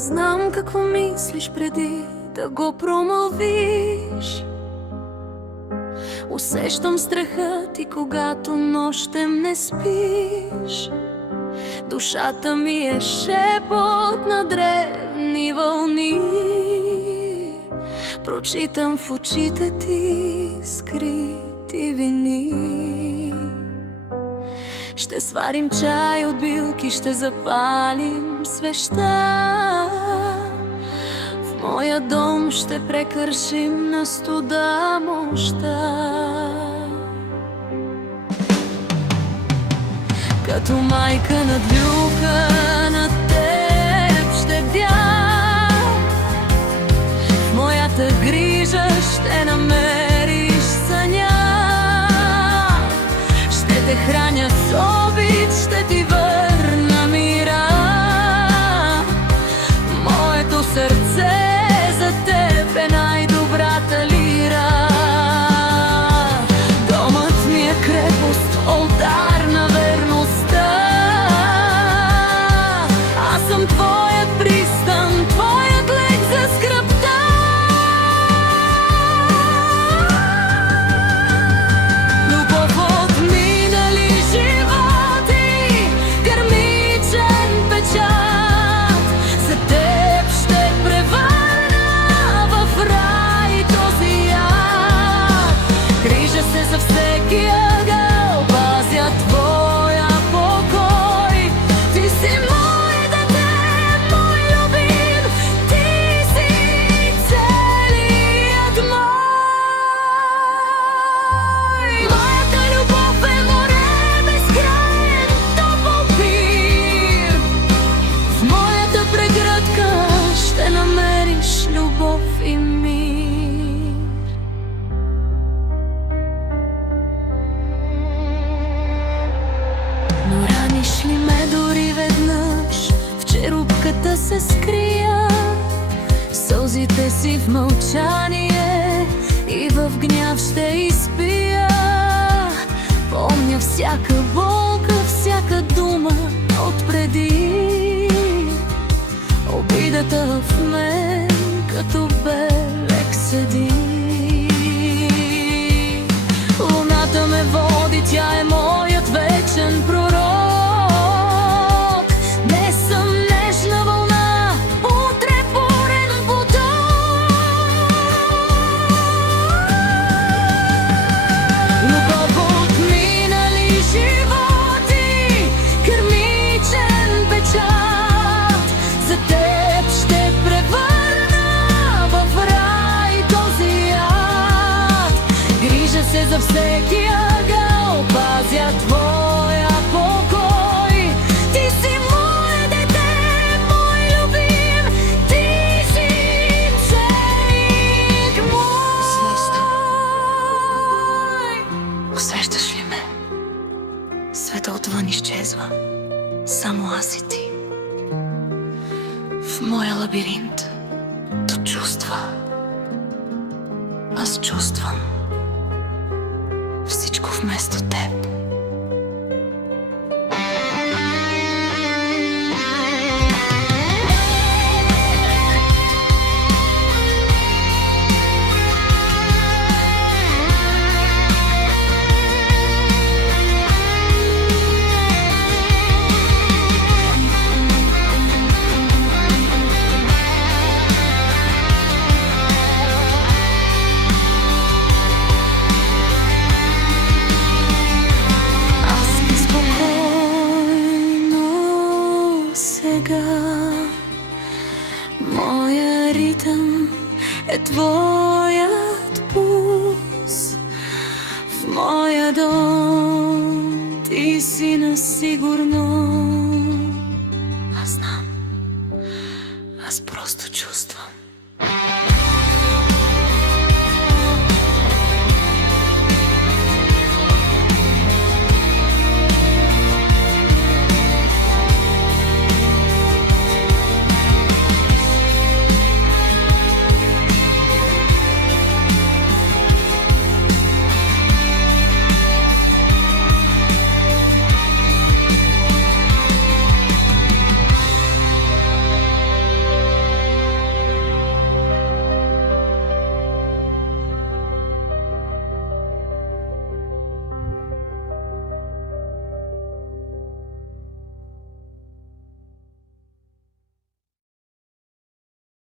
Знам какво мислиш преди да го промълвиш. Усещам страха ти, когато нощем не спиш. Душата ми е шепот на древни вълни. Прочитам в очите ти скрити вини. Ще сварим чай от билки, ще запалим свеща. В моя дом ще прекършим на студа мощта. Като майка над люка на теб ще бдя. В моята грижа ще намериш съня. Ще те храня с обич, ще ти върна мира. Моето сърце за теб е най-добрата лира. Домът ми е крепост, олтар на верността. Аз съм твоят пристан, твоят лек за скръбта. Любов от минали животи, гърмичен печат. За теб ще превърна в рай този яд. Грижа се за всеки ъгъл, пазя твоя покой. Ти си мое дете, мой любим, ти си целият мой. Моята любов е море, безкраен, топъл пир. В моята прегръдка ще намериш любов и мир. Но раниш ли ме дори веднъж, в черупката се скрия. Сълзите си в мълчание и в гняв ще изпия. Помня всяка болка, всяка дума отпреди. Обидата в мен като белег седи. Луната ме води, тя е моят вечен пророк. Не съм нежна вълна, утре бурен поток. Любов от минали животи, гърмичен печат. За теб ще превърна в рай този яд. Грижа се за всеки ъгъл, пазя твоя покой. Ти си мое дете, мой любим, ти си целик мой. Усещаш ли ме? Света отвън изчезва, само аз и ти. В моя лабиринт до чувства аз чувствам всичко вместо теб. Моя ритъм е твоят пулс. В моя дом ти си на сигурно.